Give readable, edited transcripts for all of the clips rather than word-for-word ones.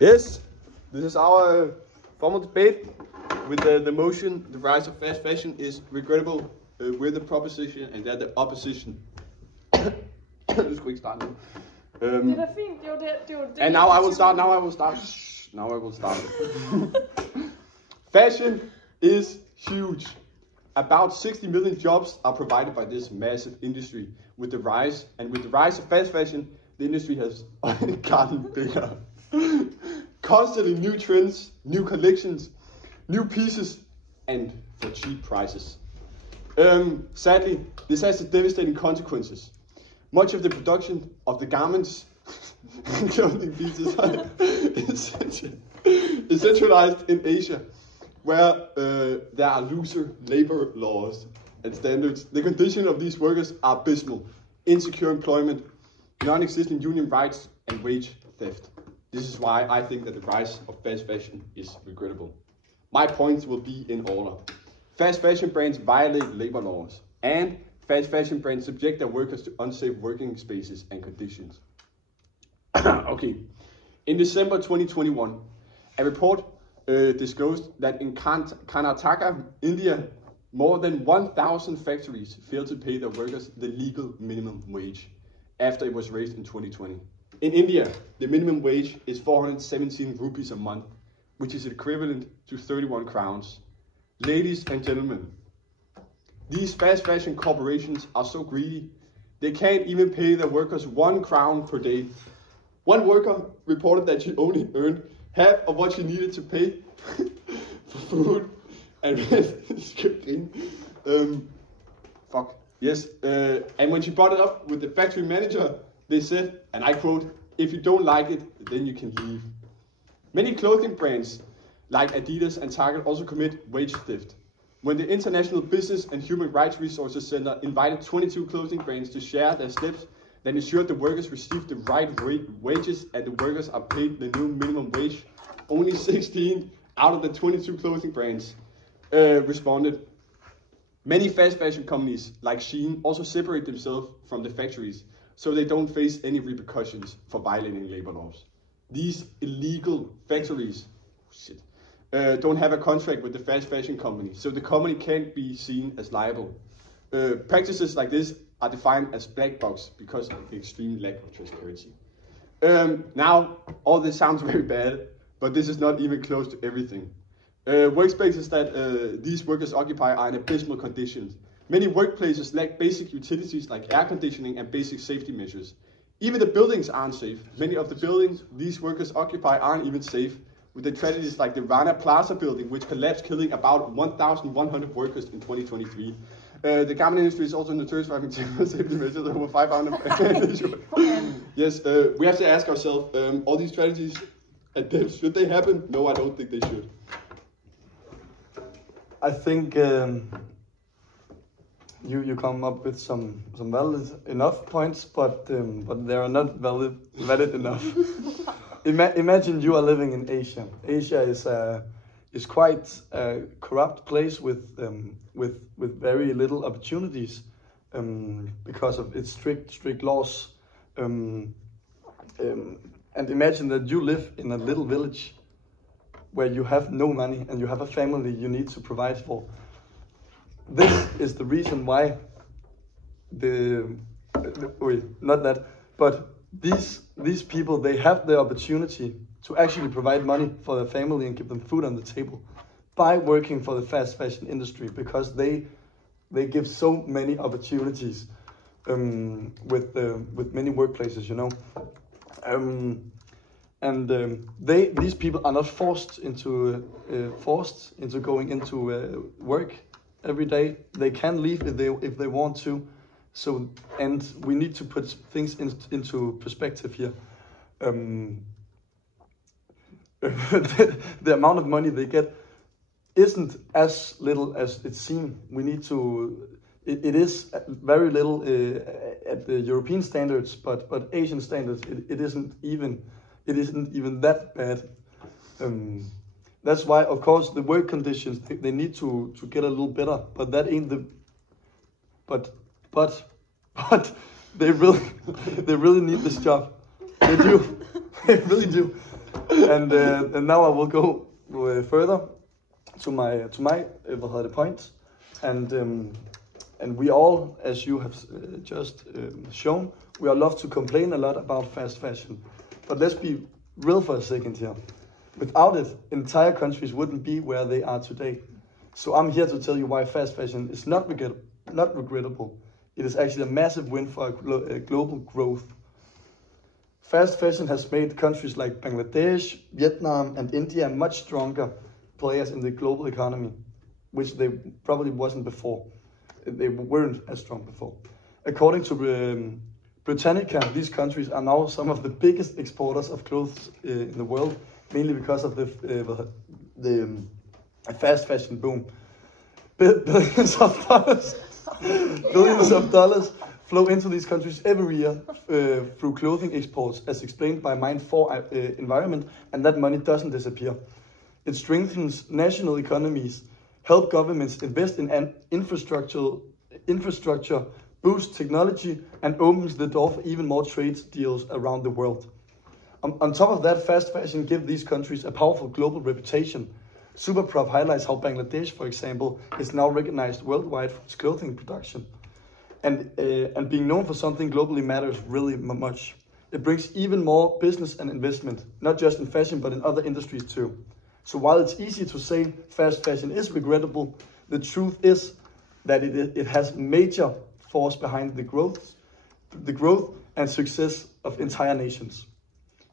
Yes, this is our formal debate with the motion, the rise of fast fashion is regrettable. We're the proposition and they're the opposition. Du skulle ikke starte nu. Det er da fint, det er jo det. And now I will start. Fashion is huge. About 60 million jobs are provided by this massive industry. With the rise of fast fashion, the industry has only gotten bigger. Constantly new trends, new collections, new pieces, and for cheap prices. Sadly, this has devastating consequences. Much of the production of the garments and clothing pieces is centralized in Asia, where there are looser labor laws and standards. The condition of these workers are abysmal. Insecure employment, non-existent union rights, and wage theft. This is why I think that the rise of fast fashion is regrettable. My points will be in order. Fast fashion brands violate labor laws, and fast fashion brands subject their workers to unsafe working spaces and conditions. Okay. In December 2021, a report disclosed that in Karnataka, India, more than 1,000 factories failed to pay their workers the legal minimum wage after it was raised in 2020. In India, the minimum wage is 417 rupees a month, which is equivalent to 31 crowns. Ladies and gentlemen, these fast fashion corporations are so greedy, they can't even pay their workers 1 crown per day. One worker reported that she only earned half of what she needed to pay for food and and when she brought it up with the factory manager, they said, and I quote, "If you don't like it, then you can leave." Many clothing brands like Adidas and Target also commit wage theft. When the International Business and Human Rights Resources Center invited 22 clothing brands to share their steps that ensured the workers receive the right wages and the workers are paid the new minimum wage, only 16 out of the 22 clothing brands responded. Many fast fashion companies like Shein also separate themselves from the factories so they don't face any repercussions for violating labor laws. These illegal factories don't have a contract with the fast fashion company, so the company can't be seen as liable. Practices like this are defined as black box because of the extreme lack of transparency. Now, all this sounds very bad, but this is not even close to everything. Workspaces that these workers occupy are in abysmal conditions. Many workplaces lack basic utilities like air conditioning and basic safety measures. Even the buildings aren't safe. Many of the buildings these workers occupy aren't even safe, with the tragedies like the Rana Plaza building, which collapsed, killing about 1,100 workers in 2023. The garment industry is also notorious for having terrible safety measures over 500. Yes, we have to ask ourselves, all these tragedies, should they happen? No, I don't think they should. I think you come up with some valid enough points, but they are not valid enough. Imagine you are living in Asia. Asia is quite a corrupt place with very little opportunities because of its strict laws. And imagine that you live in a little village where you have no money and you have a family you need to provide for. This is the reason why these people, they have the opportunity to actually provide money for their family and give them food on the table by working for the fast fashion industry, because they give so many opportunities with many workplaces, you know. These people are not forced into going into work every day. They can leave if they want to. So, and we need to put things into perspective here. The amount of money they get isn't as little as it seems. We need to. It is very little at the European standards, but Asian standards, it isn't even that bad. That's why, of course, the work conditions they need to get a little better. But that ain't the. But they really need this job. They do. They really do. And now I will go further to my point, and we all, as you have just shown, we all love to complain a lot about fast fashion, but let's be real for a second here. Without it, entire countries wouldn't be where they are today. So I'm here to tell you why fast fashion is not regrettable. It is actually a massive win for global growth. Fast fashion has made countries like Bangladesh, Vietnam, and India much stronger players in the global economy, which they probably wasn't before. They weren't as strong before. According to Britannica, these countries are now some of the biggest exporters of clothes in the world, mainly because of the fast fashion boom. Billions of dollars flow into these countries every year through clothing exports, as explained by Mind4 Environment, and that money doesn't disappear. It strengthens national economies, help governments invest in infrastructure, boosts technology, and opens the door for even more trade deals around the world. On top of that, fast fashion gives these countries a powerful global reputation. Superprof highlights how Bangladesh, for example, is now recognized worldwide for its clothing production. And being known for something globally matters really much. It brings even more business and investment, not just in fashion, but in other industries too. So while it's easy to say fast fashion is regrettable, the truth is that it has major force behind the growth and success of entire nations.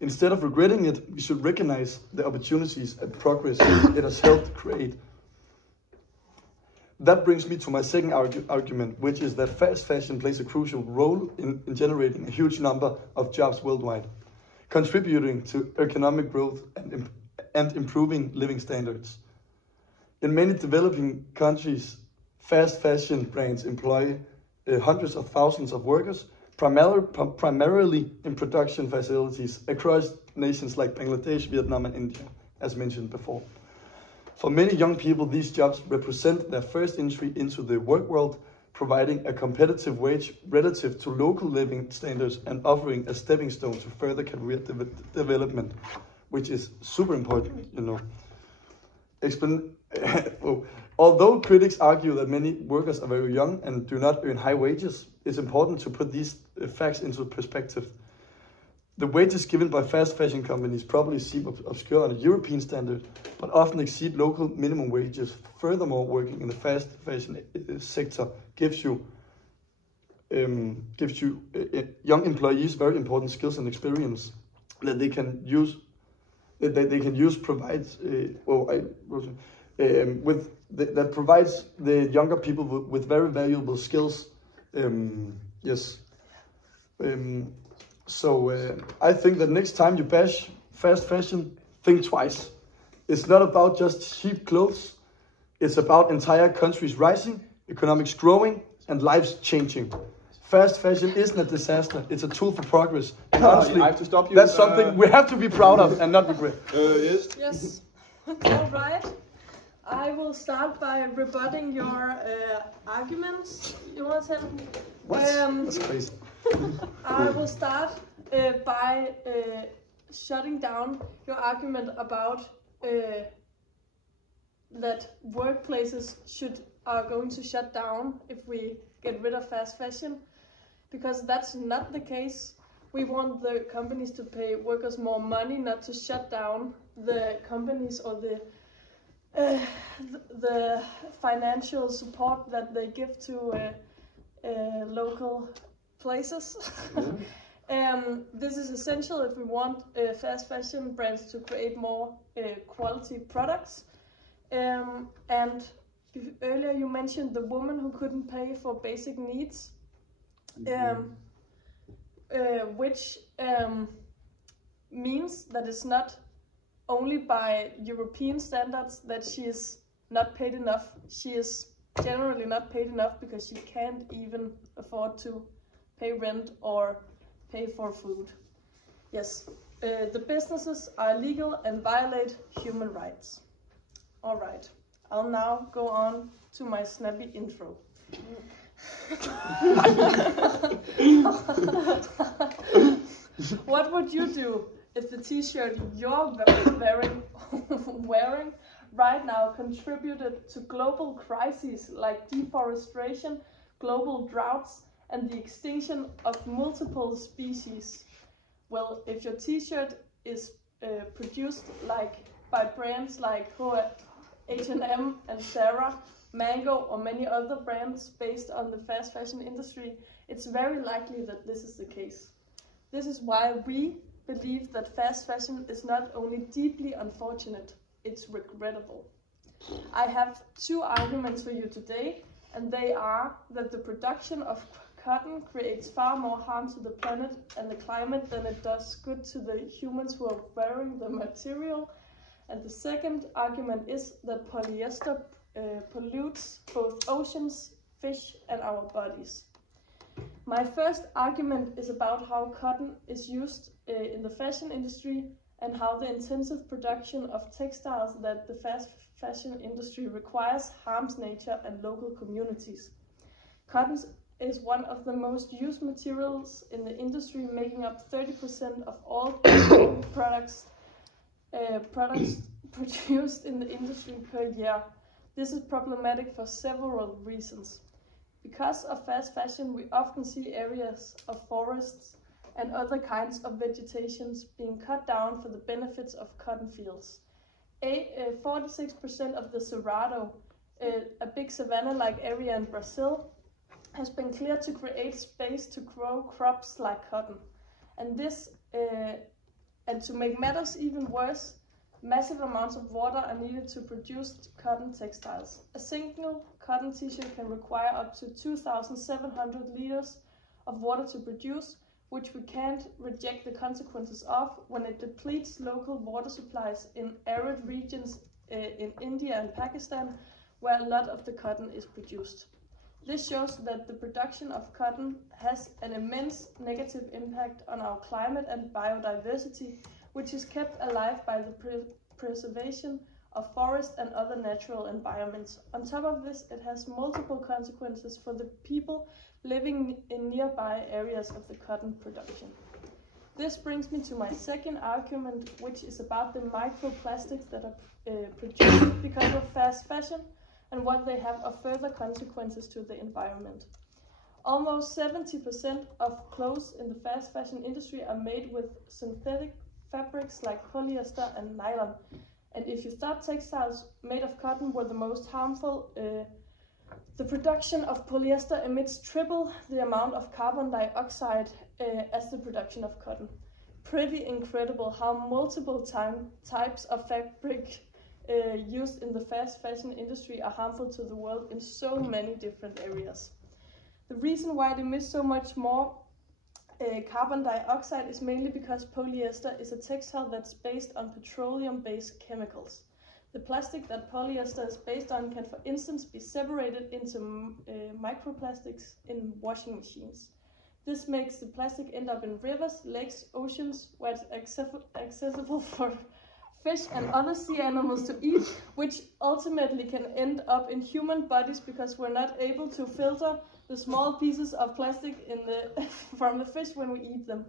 Instead of regretting it, we should recognize the opportunities and progress it has helped create. That brings me to my second argument, which is that fast fashion plays a crucial role in generating a huge number of jobs worldwide, contributing to economic growth and improving living standards. In many developing countries, fast fashion brands employ hundreds of thousands of workers, primarily in production facilities across nations like Bangladesh, Vietnam, and India, as mentioned before. For many young people, these jobs represent their first entry into the work world, providing a competitive wage relative to local living standards and offering a stepping stone to further career development, which is super important, you know. Although critics argue that many workers are very young and do not earn high wages, it's important to put these facts into perspective. The wages given by fast fashion companies probably seem obscure on a European standard, but often exceed local minimum wages. Furthermore, working in the fast fashion sector gives you young employees very important skills and experience that they can use. Provides that provides the younger people with very valuable skills. So I think that next time you bash fast fashion, think twice. It's not about just cheap clothes. It's about entire countries rising, economics growing, and lives changing. Fast fashion isn't a disaster. It's a tool for progress. And honestly, I have to stop you. That's something we have to be proud of and not regret. Yes. Yes. All right. I will start by rebutting your arguments, Jonathan. What? That's crazy. I will start by shutting down your argument about that workplaces are going to shut down if we get rid of fast fashion, because that's not the case. We want the companies to pay workers more money, not to shut down the companies or the financial support that they give to local places. This is essential if we want fast fashion brands to create more quality products. And earlier you mentioned the woman who couldn't pay for basic needs, which means that it's not only by European standards that she is not paid enough. She is generally not paid enough because she can't even afford to pay rent or pay for food. Yes, the businesses are illegal and violate human rights. All right, I'll now go on to my snappy intro. What would you do if the t-shirt you're wearing right now contributed to global crises like deforestation, global droughts, and the extinction of multiple species. Well, if your t-shirt is produced by brands like H&M and Zara, Mango, or many other brands based on the fast fashion industry, it's very likely that this is the case. This is why we believe that fast fashion is not only deeply unfortunate, it's regrettable. I have two arguments for you today, and they are that the production of cotton creates far more harm to the planet and the climate than it does good to the humans who are wearing the material. And the second argument is that polyester pollutes both oceans, fish, and our bodies. My first argument is about how cotton is used in the fashion industry and how the intensive production of textiles that the fast fashion industry requires harms nature and local communities. Cotton is one of the most used materials in the industry, making up 30% of all products produced in the industry per year. This is problematic for several reasons. Because of fast fashion, we often see areas of forests and other kinds of vegetation being cut down for the benefits of cotton fields. 46% of the Cerrado, a big savanna-like area in Brazil, has been cleared to create space to grow crops like cotton. And to make matters even worse, massive amounts of water are needed to produce cotton textiles. A single cotton t-shirt can require up to 2,700 liters of water to produce, which we can't reject the consequences of when it depletes local water supplies in arid regions in India and Pakistan, where a lot of the cotton is produced. This shows that the production of cotton has an immense negative impact on our climate and biodiversity, which is kept alive by the preservation of forest and other natural environments. On top of this, it has multiple consequences for the people living in nearby areas of the cotton production. This brings me to my second argument, which is about the microplastics that are produced because of fast fashion and what they have of further consequences to the environment. Almost 70% of clothes in the fast fashion industry are made with synthetic fabrics like polyester and nylon. And if you thought textiles made of cotton were the most harmful, the production of polyester emits triple the amount of carbon dioxide as the production of cotton. Pretty incredible how multiple types of fabric used in the fast fashion industry are harmful to the world in so many different areas. The reason why it emits so much more carbon dioxide is mainly because polyester is a textile that's based on petroleum-based chemicals. The plastic that polyester is based on can, for instance, be separated into microplastics in washing machines. This makes the plastic end up in rivers, lakes, oceans, where it's accessible for fish and other sea animals to eat, which ultimately can end up in human bodies because we're not able to filter the small pieces of plastic from the fish when we eat them.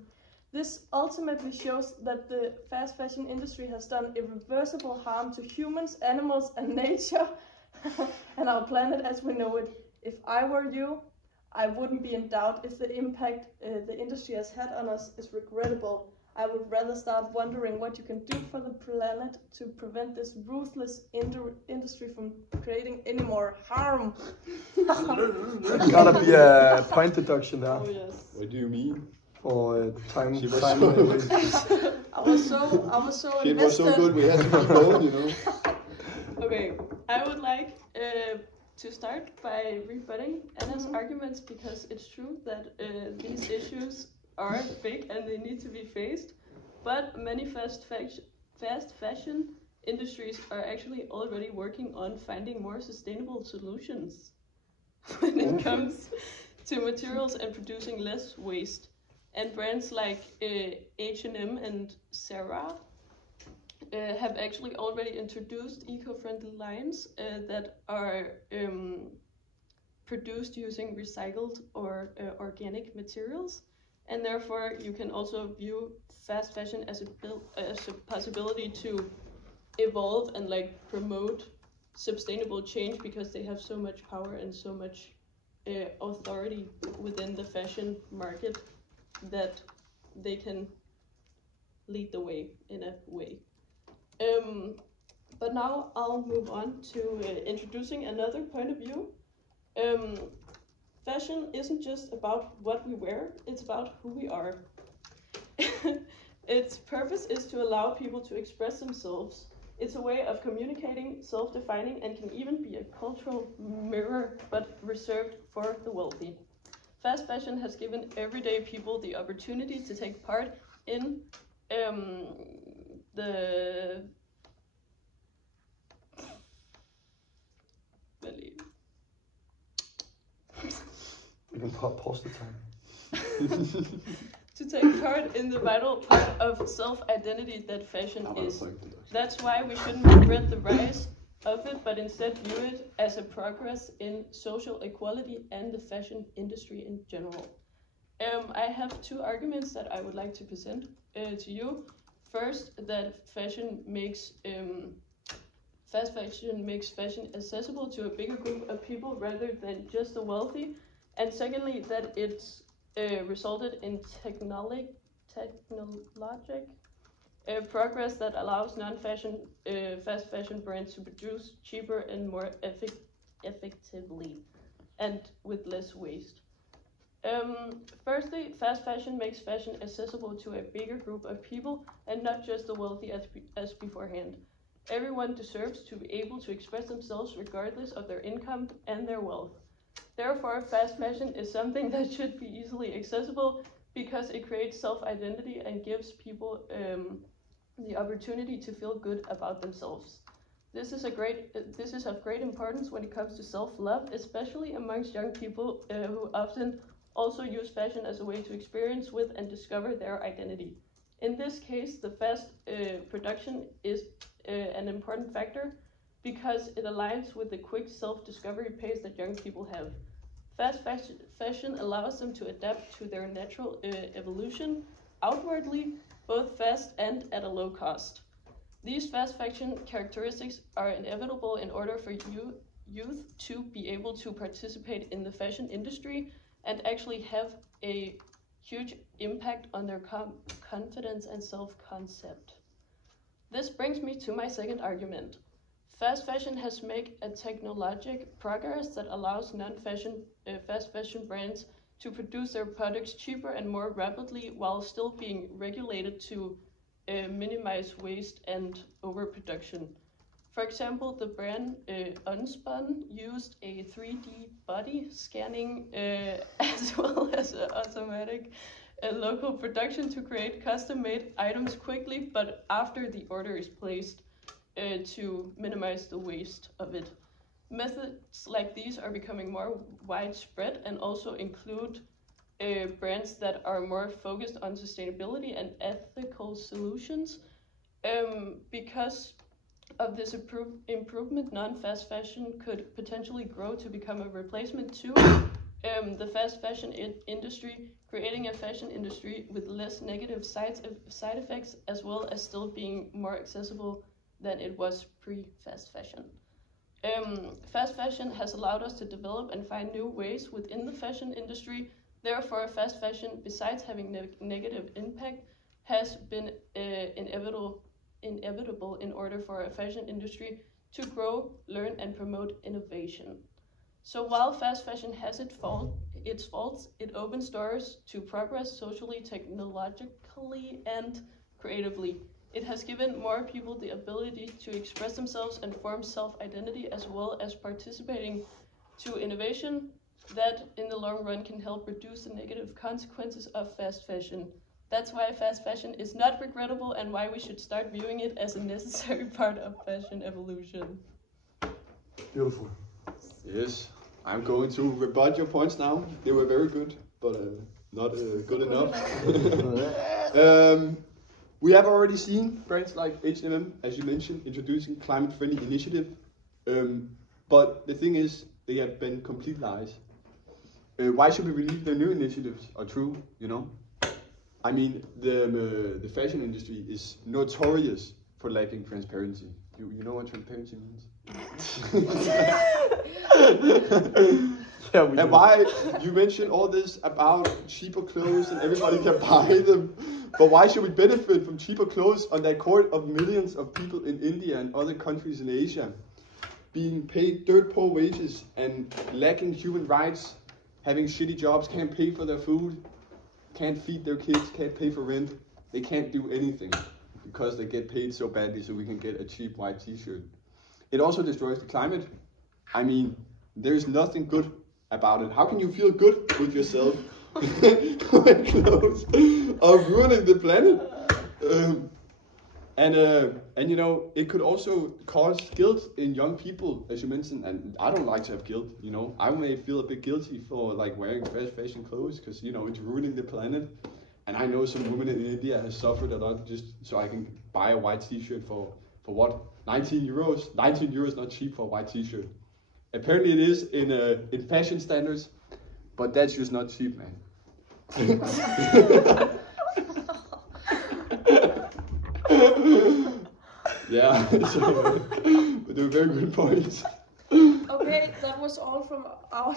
This ultimately shows that the fast fashion industry has done irreversible harm to humans, animals, and nature, and our planet as we know it. If I were you, I wouldn't be in doubt if the impact the industry has had on us is regrettable. I would rather start wondering what you can do for the planet to prevent this ruthless industry from creating any more harm. There's gotta be a point deduction there. Oh yes. What do you mean? For time. She was time I was so It was so invested. good, we had to keep going, you know. Okay, I would like to start by rebutting Anna's arguments, because it's true that these issues are big and they need to be faced, but many fast fashion industries are actually already working on finding more sustainable solutions when it comes to materials and producing less waste. And brands like H&M and Zara have actually already introduced eco-friendly lines that are produced using recycled or organic materials. and therefore you can also view fast fashion as a possibility to evolve and like promote sustainable change, because they have so much power and so much authority within the fashion market that they can lead the way in a way. But now I'll move on to introducing another point of view. Fashion isn't just about what we wear, it's about who we are. Its purpose is to allow people to express themselves. It's a way of communicating, self-defining, and can even be a cultural mirror, but reserved for the wealthy. Fast fashion has given everyday people the opportunity to take part in the You can pause the time. to take part in the vital part of self-identity that fashion is. That's why we shouldn't regret the rise of it, but instead view it as a progress in social equality and the fashion industry in general. I have two arguments that I would like to present to you. First, that fast fashion makes fashion accessible to a bigger group of people rather than just the wealthy. And secondly, that it's resulted in technologic progress that allows fast fashion brands to produce cheaper and more effectively and with less waste. Firstly, fast fashion makes fashion accessible to a bigger group of people and not just the wealthy as beforehand. Everyone deserves to be able to express themselves regardless of their income and their wealth. Therefore, fast fashion is something that should be easily accessible because it creates self-identity and gives people the opportunity to feel good about themselves. This is of great importance when it comes to self-love, especially amongst young people who often also use fashion as a way to experience with and discover their identity. In this case, the fast production is an important factor because it aligns with the quick self-discovery pace that young people have. Fast fashion allows them to adapt to their natural evolution outwardly, both fast and at a low cost. These fast fashion characteristics are inevitable in order for youth to be able to participate in the fashion industry and actually have a huge impact on their confidence and self-concept. This brings me to my second argument. Fast fashion has made a technological progress that allows fast fashion brands to produce their products cheaper and more rapidly while still being regulated to minimize waste and overproduction. For example, the brand Unspun used a 3D body scanning as well as automatic local production to create custom-made items quickly, but after the order is placed to minimize the waste of it. Methods like these are becoming more widespread and also include brands that are more focused on sustainability and ethical solutions. Because of this improvement, non-fast fashion could potentially grow to become a replacement to the fast fashion industry, creating a fashion industry with less negative side effects, as well as still being more accessible than it was pre-fast fashion. Fast fashion has allowed us to develop and find new ways within the fashion industry. Therefore, fast fashion, besides having negative impact, has been inevitable in order for a fashion industry to grow, learn, and promote innovation. So while fast fashion has its faults, it opens doors to progress socially, technologically, and creatively. It has given more people the ability to express themselves and form self-identity, as well as participating to innovation that in the long run can help reduce the negative consequences of fast fashion. That's why fast fashion is not regrettable and why we should start viewing it as a necessary part of fashion evolution. Beautiful. Yes, I'm going to rebut your points now. They were very good, but not good enough. We have already seen brands like H&M, as you mentioned, introducing climate-friendly initiative. But the thing is, they have been complete lies. Why should we believe their new initiatives are true, you know? I mean, the fashion industry is notorious for lacking transparency. You know what transparency means? Yeah, we And do. why you mentioned all this about cheaper clothes and everybody can buy them, but why should we benefit from cheaper clothes on the account of millions of people in India and other countries in Asia being paid dirt poor wages and lacking human rights, having shitty jobs, can't pay for their food, can't feed their kids, can't pay for rent, they can't do anything because they get paid so badly so we can get a cheap white t-shirt. It also destroys the climate. I mean, there's nothing good about it. How can you feel good with yourself when clothes are ruining the planet? And you know, it could also cause guilt in young people, as you mentioned. And I don't like to have guilt. You know, I may feel a bit guilty for like wearing fast fashion clothes because you know it's ruining the planet. And I know some women in India have suffered a lot just so I can buy a white T-shirt for what? 19 euros. 19 euros not cheap for a white T-shirt. Apparently it is in fashion standards, but that's just not cheap, man. Yeah, so, but they're very good points. Okay, that was all from our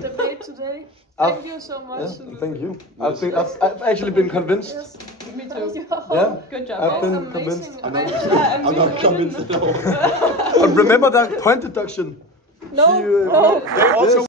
debate today. I've- Thank you so Yeah, much. thank you. I've actually been convinced. Yes. Me too. Yeah. Good job, I've guys. been Amazing. convinced. I'm I- not, I'm not really convinced at all. But remember that point deduction. No, See you- no. They also